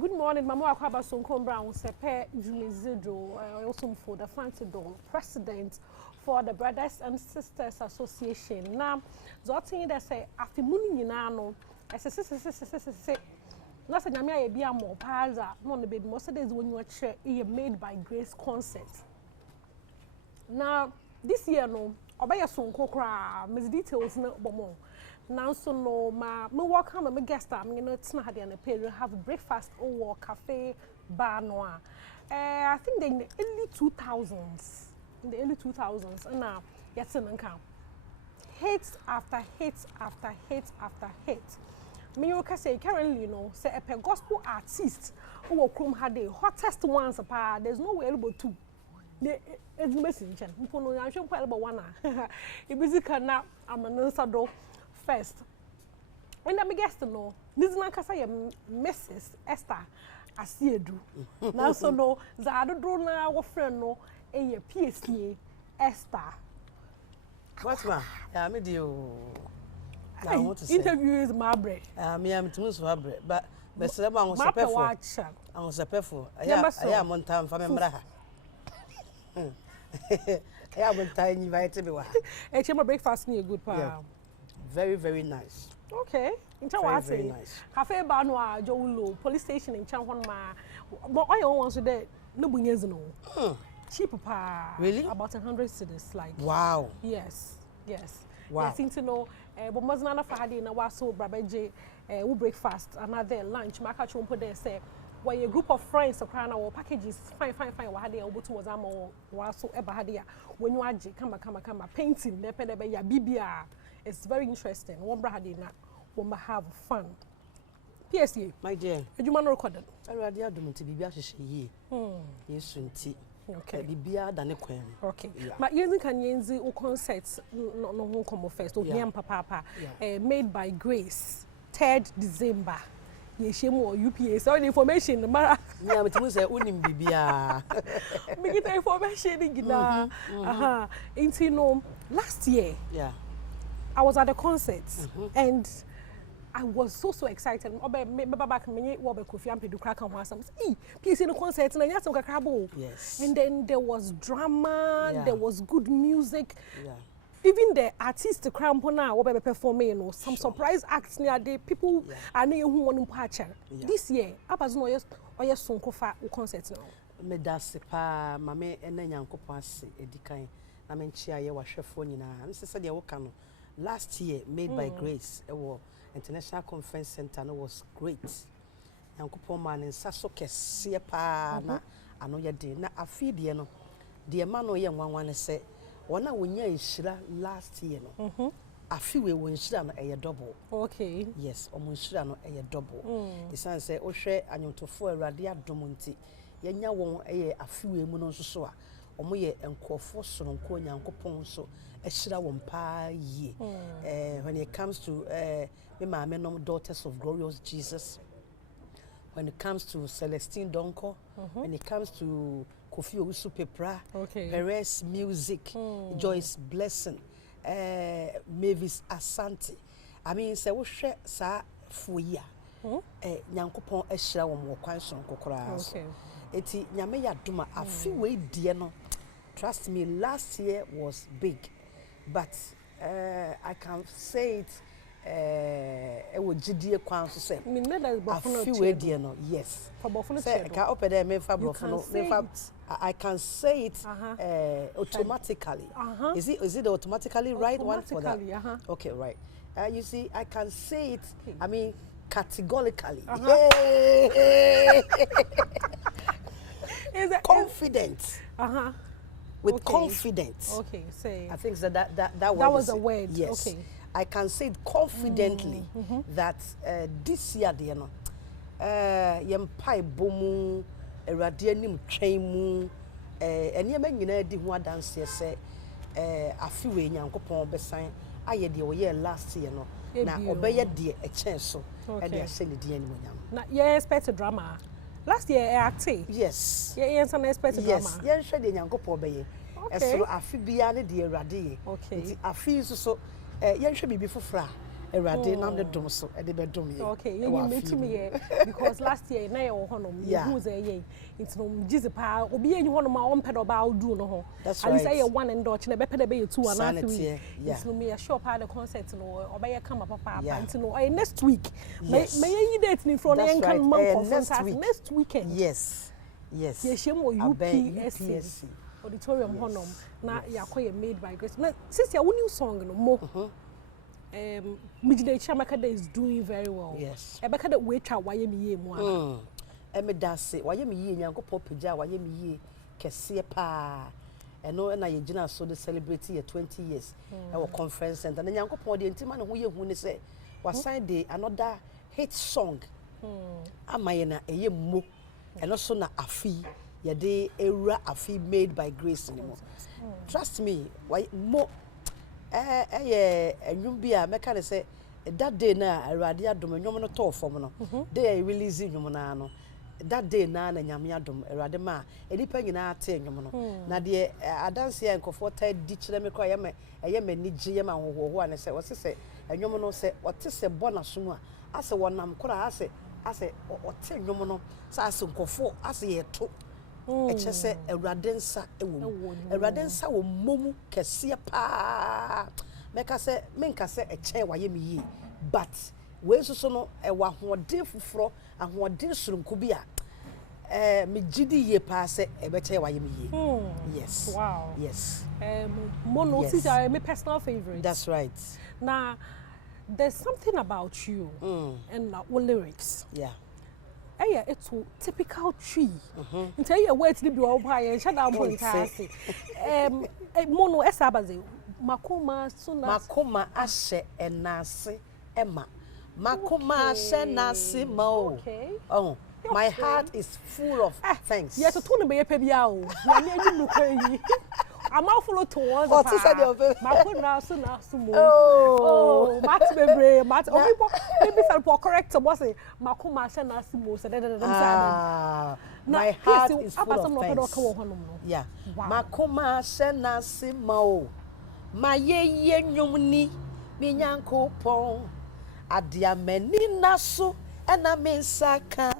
Good morning, Mama Akwaba Sonkombra Ahosepe Jumizido, also for the Fantidol, President for the Brothers and Sisters Association. Now, Zotin that say, Afimuni Nano, as a sister, not a Namia Biamo, Paza, no, the baby, most of days when you are made by Grace concert. Now, this year, no, Obaya Sonkokra, Miss Details, no, Bomo. Now, so no, my welcome, my guest, I'm going to have breakfast or cafe bar noir. I think they in the early 2000s. In the early 2000s, and now, yes, and come. Hits after hits after hits after hits. Me, you can say, currently, you know, say a gospel artist who will come had the hottest ones apart. There's no way able to. It's message. I'm sure quite about one. It basically now, I'm an answer first. When I guess to know, this man can say Mrs. Esther Asiedu. Now so no, Zado drone our friend no, a Piesie Esther. What's my? I'm with you. I want to say interview is my bread. Me, I'm too much for bread, but Mr. Adom Ahosepe. Ahosepe. I am on time for me, brother. I have a time invited me. Actually, my breakfast near good pa. Very, very nice. Okay. Very nice. Cafe Banwa, Jolo, police station in Changhon Ma. But I want to say, no bunyas no. Cheap pa. Really? About 100 cities, like. Wow. Yes. Yes. Wow. I seem to know, but Maznana Fahadi and Awaso, Brabeje, who breakfast, another lunch, Makachu put there, say, where a group of friends of Krana or packages, fine, what had they able to was so ever had when you are come, painting, ya BBR. It's very interesting. One brahadina, one have fun. Piesie, my dear, you man recorded. I already had them to be ye. Yes, soon tea. Okay, be beer than a queen. Okay, but you can use concerts no come first, or Papa, made by Grace, 3rd December. Yeshemo UPA, so the information, Mara. Yeah, but you say, Unim Bibia. Make the information in Tino last year. Yeah. I was at the concert and I was so excited. Yes. And then there was drama, there was good music. Yeah. Even the artists, the crampona, what performing, you know, some surprise acts near the people I know who want to patch. This year, I was no yes sonkofa concert now. Me das pa mame ena nyankopon ase edikan na me nchia ye wahwefo nyina nse se de wokano last year made by Grace International Conference Center no was great. Nyankopon man nsa so kese pa na ano ye de na afide no de ma no ye nwanwan ne se wona wonya nhira last year no afiwe won nhira no eye double. Okay. Yes, omo nhira no eye double. The san say ohwe anyotofo awurade adom nti yenya won eye afiwe mu no nso so a omo ye enkofo soronko nyankopon so ehira won pa ye. When it comes to me mama no daughters of glorious Jesus, when it comes to Celestine Donko, when it comes to Kofi Owusu Pepra, Perez Music, Joyce Blessing, Mavis Asante. I mean, say we share sa fuya. Nyankopon ehira wo mo kwan so nkokora so. Eti nyame ya duma afi we die no. Trust me, last year was big, but I can say it. E wo gidie kwan so say me na da bofono afi we die no. Yes. For bofono say ka opede me fa bofono me fa I can say it automatically. Is it the automatically right one for that? Okay, right. You see, I can say it. I mean, categorically. Is it confident? With confidence. Okay, say. I think that was a word. Yes. Okay. I can say it confidently that this year, you know, yempai bomu, eradianim traimu, and yemen di one dance say, a few way yankopon besign. I had the year last year, no. Now obey dear a chance so, and they are selling the anyone. Now, you expect a drama. Last year, I acted. Yes. Yes, and expect a drama. Yes, yes, she didn't go for bay. So I feel beyond the radi. Okay. I feel so. Yen should be before fra. Erade nam de dom so e de be dom ye. Okay, you meet to me because last year na ye wo honom who say ye it's no gize pa obi enyi honom a on pedo ba do no ho. That's right. At least right. say one and dodge na be pede be 2 and 3. Yeah. It's no me sure pa the concert no obaye kama papa Yeah. no next week. Yes. May you date ni from That's yen kan right. next weekend. Yes. Yes. Ye shem o UPSC auditorium honom na yakoye made by Grace. Na since your new song no mo Mijide Chamaka is doing very well. Yes. Ebeka de we twa waye mi ye mu ana. Eme dase waye mi ye Nyankopɔ pagya waye mi ye kese pa. Eno na ye gina so the celebrate your 20 years. Our conference center. Na Nyankopɔ de ntima ne ho ye hu ne se wasan de another hit song. Amaye na eye mo. Eno so na afi ye de ewura afi made by Grace anymore. Trust me, why mo enwum bi a meka ne say that day na Awurade adom enwum no to fom no day I release enwum na no that day na Nyame adom Awurade ma edipa nyina ate enwum no na de adanse ya nkofo ta di kire me kwa ye mani gye ye ma hoho a ne say wo se enwum no say wote se bona so mu a ase wonam kora ase ote enwum no sa ase nkofo ase ye to eche se Awurade nsa ewo Awurade nsa wo momu kese pa meka se menka se eche waye mi yi but we so no wa hoɔden foforo ahoɔden soronko bi a me gidi ye pa se ebeche waye mi yi. Yes. Wow. Yes. Mono is my personal favorite. That's right. Now there's something about you and lyrics. Yeah. It's a typical tree. Until you wait to be all by and shut down point. Mono esabaze. Makoma ashe enase Emma. Makoma ashe nasi mo. Oh, my heart is full of thanks. Yes, to tune be a pebiao. I'm all full of towards what is that? Oh, Matt Bebre, Matt. Maybe some correct was a Makoma ashe nasi mo. My heart is full of thanks. Yeah. Makoma ashe nasi mo. Ma ye nyumni mi Nyankopɔn adia mani naso ena mensaka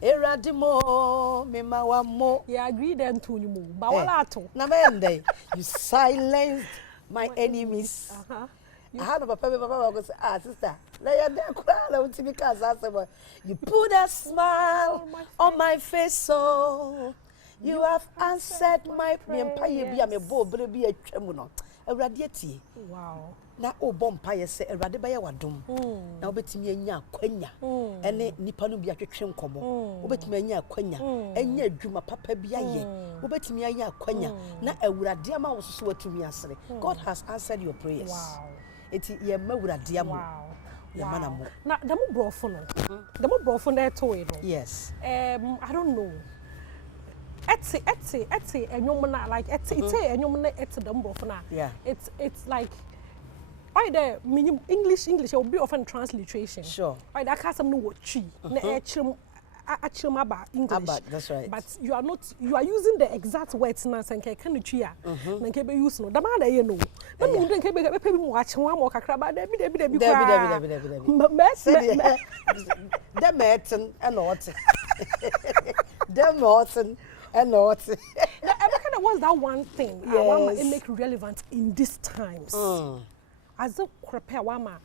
Erade mo me mawamo. Yeah, agree then to you move. Bawalato. Na mende you silenced my enemies. I had a papa go say sister na ya dey kura na uti because asema you put a smile on my face so you have answered my prayer. Me bia me bo bre bia twam no Awurade atie. Wow. Na obom paye se Awurade baye wadom. Na obetimi anya akwanya. Ene nipa no bi atwetwe nkomo. Obetimi anya akwanya. Anya adwuma papa bi aye. Obetimi anya akwanya. Na Awurade ama wo so watumi asere. God has answered your prayers. Wow. Eti ye ma Awurade amo. Wow. Ya mana mo. Na demo brofo no. Demo brofo na to no. Yes. I don't know. Etse enyom na like etse enyom na etse dem brofo na. Yeah. It's like why the meaning English will be often transliteration. Sure. Why that custom no chi na achim about English. That's right. But you are using the exact words na sanke kan chi a na nke be use no. Da ma da ye no. Na me nke be pe bi mo ache wa mo kakra ba da bi kwa. Dem eten and not. Dem moten and not. Now, kind of what's that one thing I want to make relevant in these times? As a prepare wama,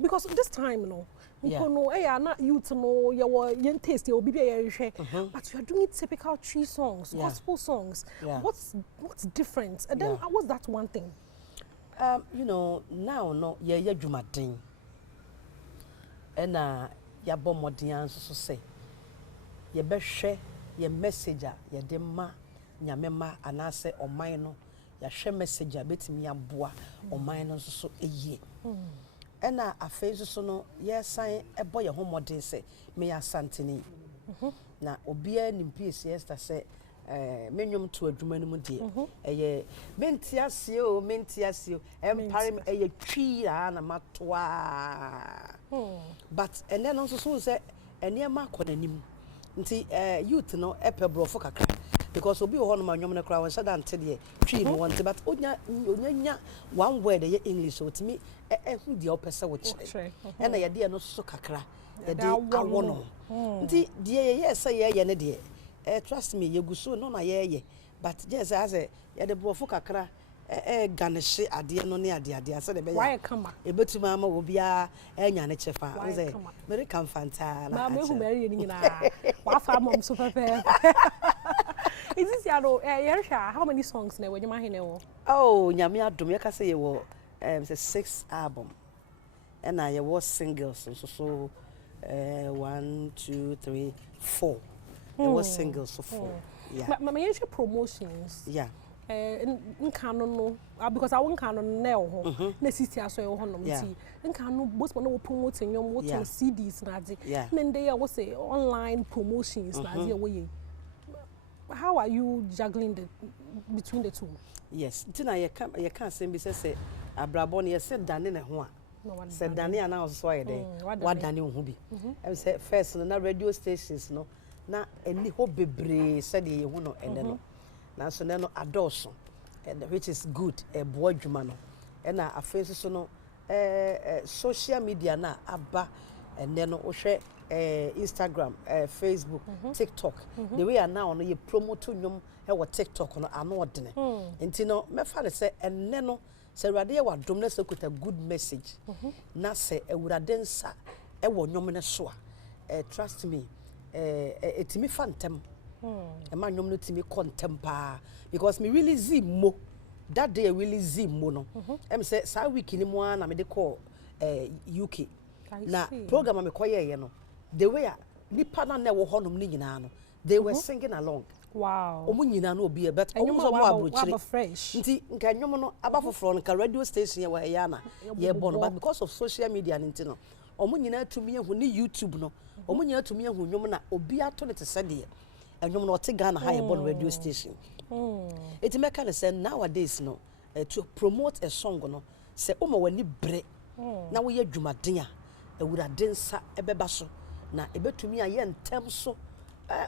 because this time, you know, not you to know your young taste, your baby, but you are doing typical tree songs, gospel songs. What's different? And then what's that one thing? You know, now no, jumadin, and ya bomodian so say, ye be share ye messenger ye de ma nyamema anase oman no ya hwe messenger betimi aboa oman no so eye ena afei so no ye san ebo ye homodin se me ya santeni na obia nim Piesie Esther se menwom to adwuma no mu de eye mentiase o empare eye twi na matoa but ene no so se ene ma konanim nti youth no epe brofo kakra because obi ho no ma nwom no kra won shada ante de twi no won but onya one word ye English so timi hu de opese wo kire e na ye de no so kakra ye de awo no nti de ye say ye ne de trust me ye guso no na ye but just as ye de brofo kakra ganishe ade no ne ade ase de be ya e betuma ama obia enya ne chefa nze mere kan fanta na me hu mere ni nyina wa fa mom so pepe is this yaro yersha how many songs na wanyama hene wo oh nyame adom ye ka say ye wo say 6 album and I was singles so 1 2 3 4 there was singles so 4 yeah ma yersha promotions yeah nkano no because I won nkano na ho na sisi aso e ho no mti nkano most no promote nyom what CDs na ade na ndey wo say online promotions na ade wo ye how are you juggling between the two yes ntina ye can say be say abrabo no ye say dane ne ho a say dane ana so ye dey wadane ho bi em say first no na radio stations no na eni ho bebre say de ye ho no ene no na so ne no adoso and which is good boa dwuma no and na afenso so no social media na aba ene no wo hwe Instagram Facebook TikTok the way are now no ye promote nyom e wo TikTok no ano odene enti no me fa le se ene no se urade ye wadom na se kuta good message na se urade nsa e wo nyom ne so a trust me etimi fantem ma nyom no timi contempa because me really zimo that day really zimo no em say sa week ni mo na me de call UK na program me koye ye no the way nipa na wo honom ni nyina no they were singing along wow omu nyina no obi e bet omu so mo abrochire nti nka nyom no aba foforo no ka radio station ye wa ya na ye born but because of social media nti no omu nyina atumi ehu ni YouTube no omu nyina atumi ehu nyom na obi ato ne tesede enyom no te Ghana high born radio station it make can say nowadays no to promote a song no say o ma wani bre na wo ye dwumaden a ewurade nsa ebeba so na ebetumi aye ntem so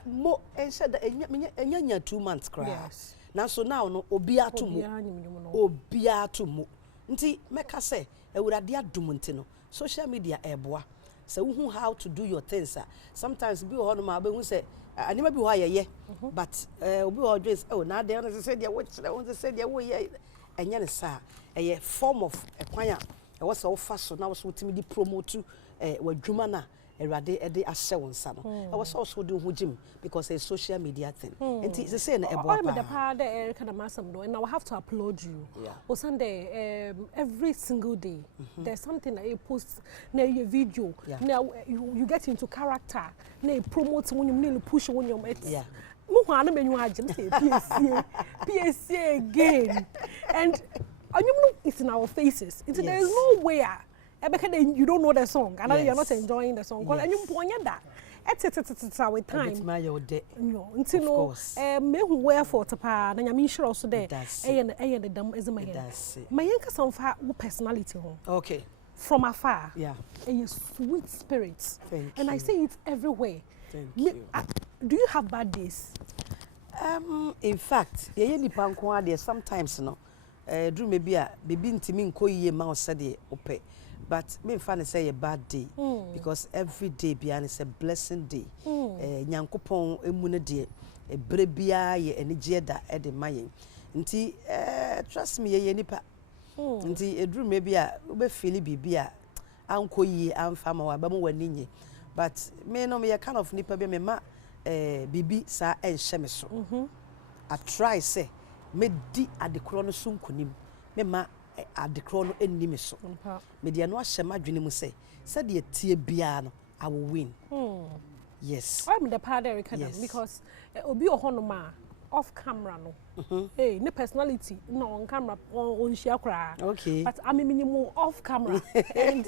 mo ense da enya 2 months cry na so now no obi atomo nti meka say ewurade adom nti no social media eboa say who how to do your things sometimes be ho no ma be hu say anima bi ho ayeye but obi ho just oh na dey on say dia what say dia wo ye enya ne sa eye form of ekwan a e wo so fa so na wo so timi di promote wadwuma na erade e dey ahye won sa no e wo so do ho jim because it's social media thing enti se say na e bo pa the part there kind of masam do and I have to applaud you o Sunday every single day there's something that you post na your video now you get into character na promote when you push when you mo ho ana menyu agem say Piesie again and it's in our faces it's there is no way you don't know the song and you're not enjoying the song because you ponya that with time no until no me who effort pa na nyame hire so there the dam is my head my yanka some fa personality ho okay from afar a sweet spirit and I say it everywhere. Thank you. Do you have bad days? In fact ye nipa nko ade sometimes no do maybe a bibi ntimi nko yiye ma o said ope but me fan say a bad day because every day bia is a blessing day nyankopon emu ne de ebre bia ye enije da e de mayen nti trust me ye nipa nti edru maybe a ube feel bibia anko yiye amfa ma wa ba mo wani nye but me no me kind of nipa be me ma bibi sa enhye me so I try say me di adekro no so nkonim me ma adekro no enni me so me de no ahye madwene mu say de tie bia no I will win yes I'm the part there because obi ohonoma off camera no hey ne personality no on camera on share kra okay but I'm minimum off camera and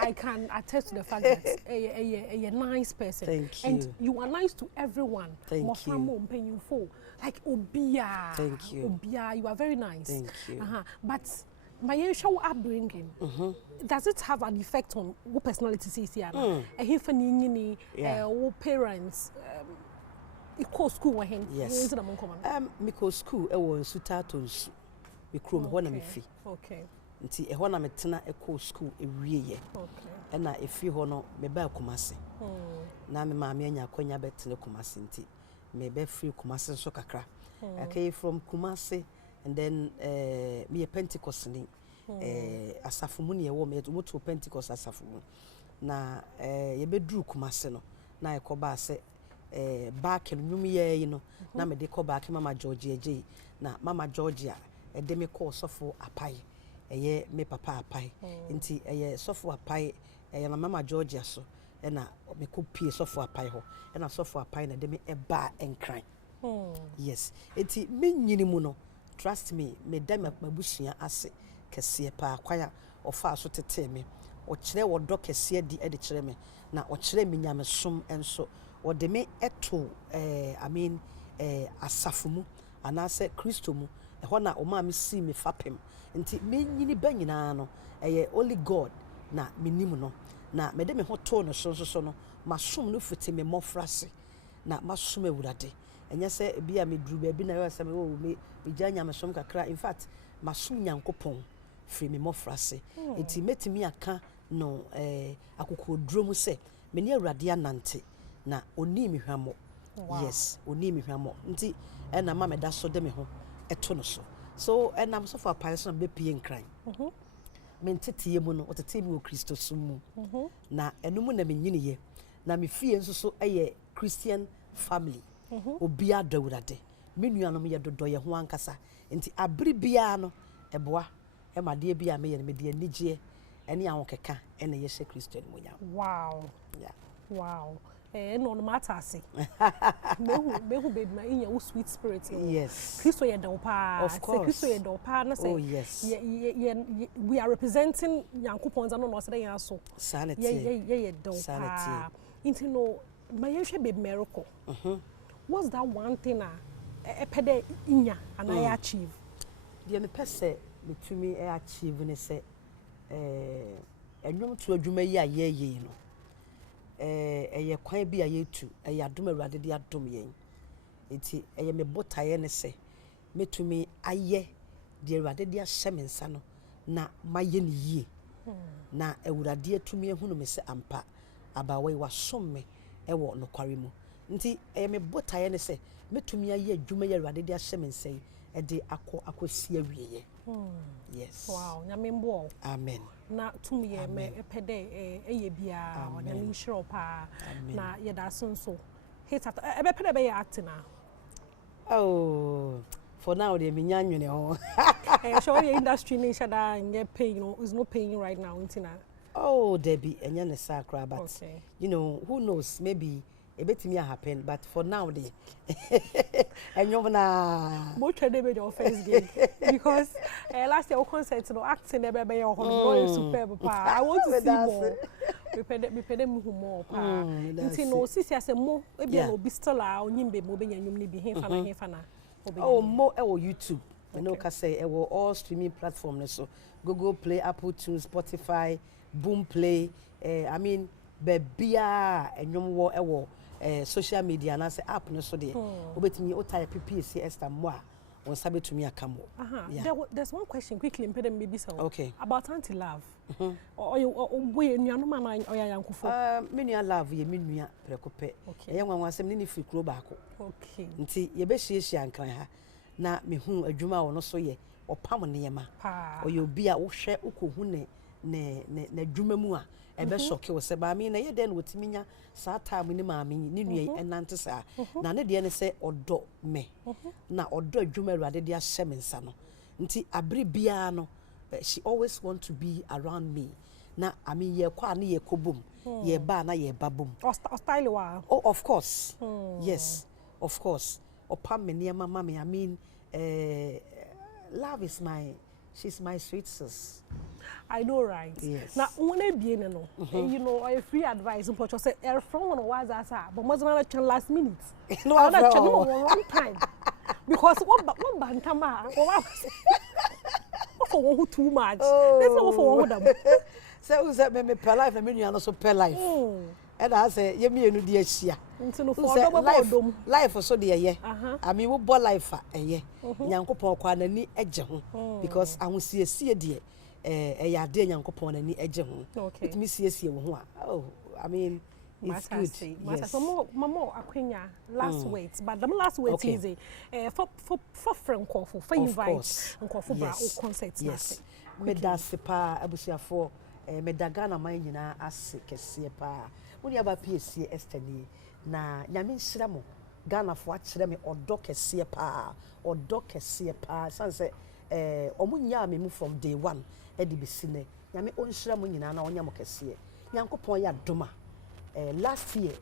I can attest to the fact that a nice person. Thank you. And you are nice to everyone. Thank you. Like Obia. Thank you. Obia, you are very nice. Thank you. But my initial upbringing, does it have an effect on what personality is here? What parents equal school wa hen. Yes. Me go school e wo Nsuta to Nsu. Me krom ho na me fi. Okay. Nti e ho na me tena e go school e wieye. Okay. E na e fi ho no me ba Kumase. Na me ma me anya kwanya betene Kumase nti me be free Kumase so kakra. I came from Kumase and then me a Pentecost ni asafu mu ne e wo me to Pentecost asafu mu. Na ye be dru Kumase no na e ko ba se back nwum ye no na me de ko back mama Georgia je na mama Georgia e de me ko sofo apai eye me papa apai nti eye sofo apai eye na mama Georgia so e na me ko pie sofo apai ho e na sofo apai na de me e ba enkran. Yes nti me nyini mu no trust me me da mabusua ase kese pa kwaya ofa so tete me o kire wo do kese di e de kire me na o kire me nyamesom enso o de me eto asafumu anase Kristo mu e ho na o ma me si me fapem nti me nyini ba nyina no only God na minim no na me de me ho to no so no masom no fiti me mofrase na masom ewurade enya se bia me duru ba bi na yo asem me janya masom kakra in fact masom nyankopon free me mofrase nti metimi aka no akokoduro mu se me ne awurade anante na oni mi hwamo. Yes oni mi hwamo nti na ma me da so de me ho eto no so na so for appearance be pie nkran me ntete mu no otete mi o Kristo sum mu na enum na me nyine ye na me fie nso so Christian family obi adawurade me nuanom ye dodo ye ho ankasa nti abri bia no eboa e made bia me ye me de anigye ene ahokeka ene ye hye Kristo mu nya. Wow. Yeah. Wow. No matter say. Mehu baby ma inya wo sweet spirit. Yes. Kristo ye do pa. Of course. Kristo ye do pa na say. Oh yes. We are representing Yankopon za no say yan so. Sanity. Ye do pa. Into no my hwe baby miracle. What's that one thing pede inya and I achieve? The me pese me to me achieve ne say enwom to adwuma yi aye no eye kwan bi ayetu Adom awurade de adom yen enti me botaye ne se metumi aye de awurade de ahye me nsa no na maye ne yie na awurade atumi ehunu me se ampa abawe wasom me ewo nokware mu nti me botaye ne se metumi aye adwuma ye awurade de ahye me nsa yi de akosi awieye. Yes. Wow, nyame mbo. Amen. Na tumi ye me pede eye bia nyame nshiro pa na ye da sonso hit at ebe pede be act na. Oh, for now they me nyanwene ho. Show your industry ni shada nge paying, you know, is no paying right now intina. Oh, Debbie enya ne sakra but okay. You know, who knows, maybe a bit me happen, but for now the and you're na more trade your first gig because last year concert no acting never be your superb pa. I want to see more. We pay them more pa. Nti no sisi ase mo e bia no be still a onyimbe mo be nyanyum ni bi hefa na. Oh, more YouTube. You know ka say all streaming platforms so Google Play, Apple Tunes, Spotify, Boom Play, I mean bebia enyom wo social media na say app no so de obetimi o type Piesie Esther mo a won sabe tumi aka mo. There's one question quickly mpede maybe so okay. About anti love. Or boy nuanu ma na oya yankofo. Me nua love ye me nua prekope. Ye nwanwa asem ni fi kuro baako. Okay. Nti ye be hie ankran ha na me hu adwuma wo no so ye opam ne yema. Oye obi a wo hwe ukohu ne adwuma mu a ebe shock wo se ba me na ye den wotimi nya sa time ni maami ni nua enante sa na ne de ne se odo me na odo adwuma awurade de ahye me nsa no nti abere bia no she always want to be around me na I mean ye kwa na ye kobom ye ba na ye babom style wa. Oh of course. Yes of course opam me ne mama me I mean love is she's my sweet sis. I know, right? Yes. Now, when I be no, you know, a free advice. But you say, from one was as but most of the last minute. No, I'm not one time because what bantama? What for one who too much? There's no for one of them. So who's that? Me per life, I mean you are not so per life. And I say, you me no dear shia. Into no for Adom. Life so de ye. I mean we ball life ye. Nyankopon kwa nani eje ho because ahosiesie de ya de Nyankopon nani eje ho. It me siesie wo ho a. Oh, I mean it's good. Yes. Mama akwenya last weight, but the last weight is for friend call for invite and for bra concerts. Yes. Me da sepa abusiafo me da Ghana man nyina ase kese pa. Woni aba Piesie Esther ni na nyame nhira mo Ghana fo akire me odo kese pa sanse omunya me mu from day one e di bisine nyame onhira mo nyina na onya mo kese Nyankopon ya doma. Last year,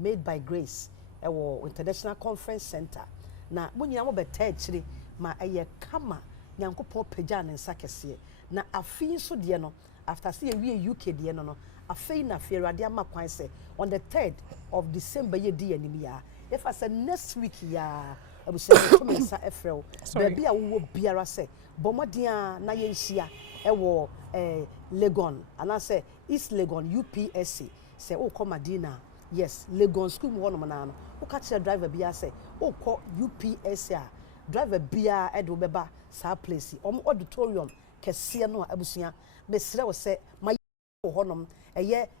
made by grace, International Conference Center. Na munyina mo betechiri ma kama Nyankopon pagya ne nsa kese. Na afin so de no after see we UK de no afin na fe Awurade ama kwan se on the 3rd of December ye di anim ya. If I say next week ya abusia to me nsa efrel. Baby a wo biara se bomodia na ye nhia Legon and I say East Legon UPSC. Say oh come Madina yes Legon school mo no na no o catch the driver bia say oh call UPS driver bia edo beba sa place auditorium kese no abusia besre wo say my honom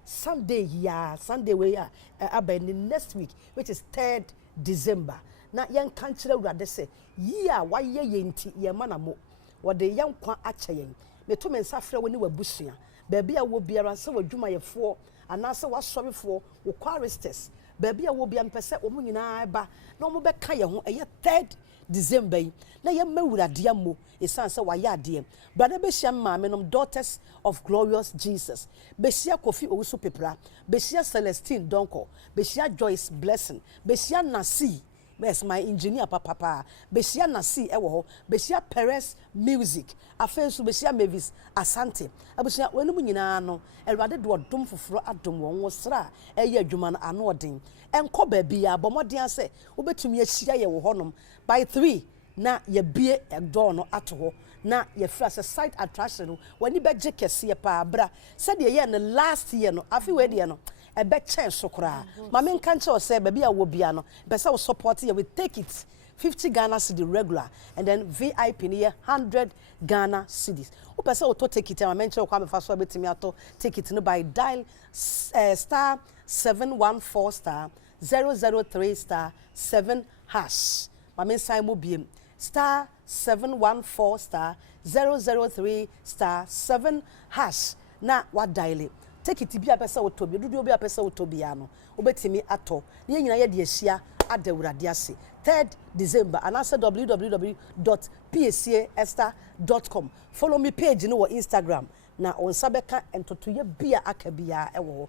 Sunday we abend next week which is 3rd December na yan kanchira urade say yia waye yenti ye manamo wo de yan kwa ache yen me to me nsa frɛ woni wabusua baabi a wo biara se wadwumayefo anase wasɔrefo wo choristers baabi a wo bia mpɛsɛ omu nyinaa ba na omu bɛka ye ho 3rd December yi na ye mawurade ammo esan sɛ wayɛ ade brada behia maame nom daughters of glorious Jesus behia Kofi Owusu Pepra behia Celestine Donko behia Joyce Blessing behia Nasi yes my engineer papa behia Nasi ewo ho behia Perez Music afensu behia Mavis Asante abusia wenu nyinaa no Awurade do odom foforo adom won wo sra eye adwuma no ano odin enko ba bia bomodin ase obetumi ahia ye wo honom by 3 na ye bie door no ato ho na ye fra se site attraction no wani beje kese pa bra said ye no last year no afi we de no ebe chen so kra ma me nka nche o se ba bia wo bia no be se wo support ye we take it 50 Ghana cedi regular and then VIP near 100 Ghana cedis. O pese o to take it ma mention kwa me fa so betimi ato take it no by dial star 714 star 003 star 7 hash. Ma men sign mo biem star 714 star 003 star 7 hash na wa dial it. Take it bi apesa o tobi dudu obi apesa o tobi ano obetimi ato ne nyina ye de ahia adawurade ase 3rd December and answer www.piesieesther.com. Follow me page no Instagram na on sabeka entotoye bia akabia ewo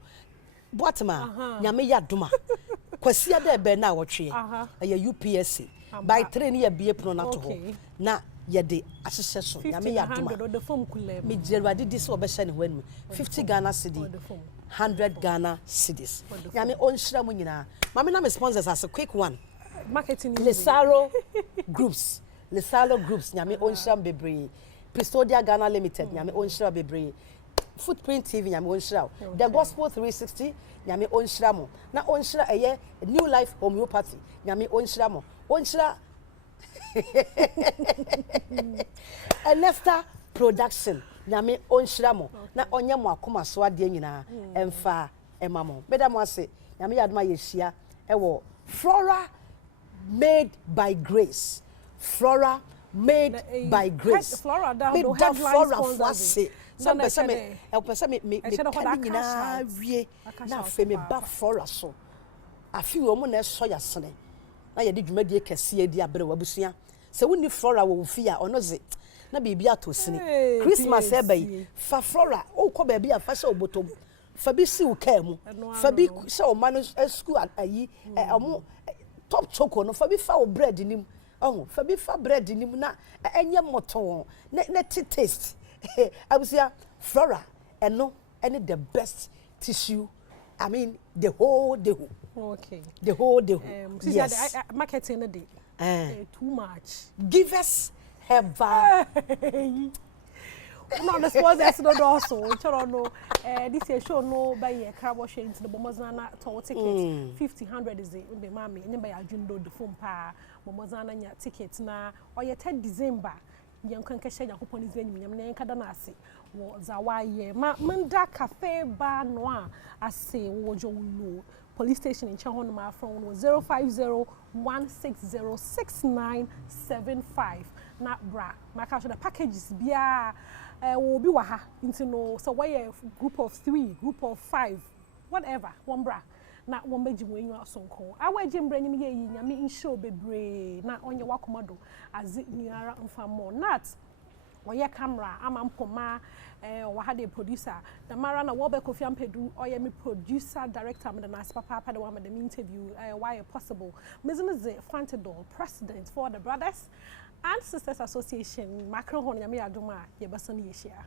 boatma nyame ya doma kwasia de be na wotwe aya UPSC by 3 ne ya bie pno na to ho na ye de asese so nyame ya doma me jeruade di so obehye ne hwanu 50 Ghana cedi 100 Ghana cedis nyame onhira mu nyina mame na me sponsors as a quick one marketing Lesaro groups nyame onhira bebre Pristodia Ghana Limited nyame onhira bebre Footprint TV nyame onhira The Gospel 360 nyame onhira mo na onhira eye New Life Homeopathy nyame onhira mo onhira Esther Production nyame onhira mo na onye mo akoma so ade nyina emfa emamo beda mo ase nyame yadoma yehia ewo Flora made by grace Flora made by grace Flora da me do Flora sponsor some person me me nyina wie na fe me ba Flora so afi wo mo na so yasene na ye de dwumadie kese adi abere wabusua se woni Flora wo fi a ono ze na bibi atosini Christmas ebe fa Flora o ko ba bi afa se obotom fa bi si uka mu fa bi se o manu school ayi omo top choco no fa bi fa o bread nim fa bi fa bread nim na enye moton na taste abusia Flora eno any the best tissue I mean the whole okay the whole yes marketing na day too much give us herbal no the sponsors no also choro no this year show no buy a crab washing into the bomozana tour ticket 1,500 is the mami and by ajundo the phone pa bomozana nya tickets na or your 10 December yan kan kashe yakopon is venue nyam na kada na ase wo zawaye manda cafe bar noa ase wo jowulu police station in Chahon my phone was 050-160-6975 na bra maka so the packages bia will be waha into no so why group of 3 group of 5 whatever one bra na one beji when you are sonko awe jembre nyim ye nyame inshow bebre na onye wakomado azi niara mfamo nat oye camera ama mpoma wahade producer the mara na wobe kofi ampedu oye me producer director me na papa the one me interview why possible mezimeze fantadol president for the brothers and sisters association macro hon nyame adoma ye basani ye share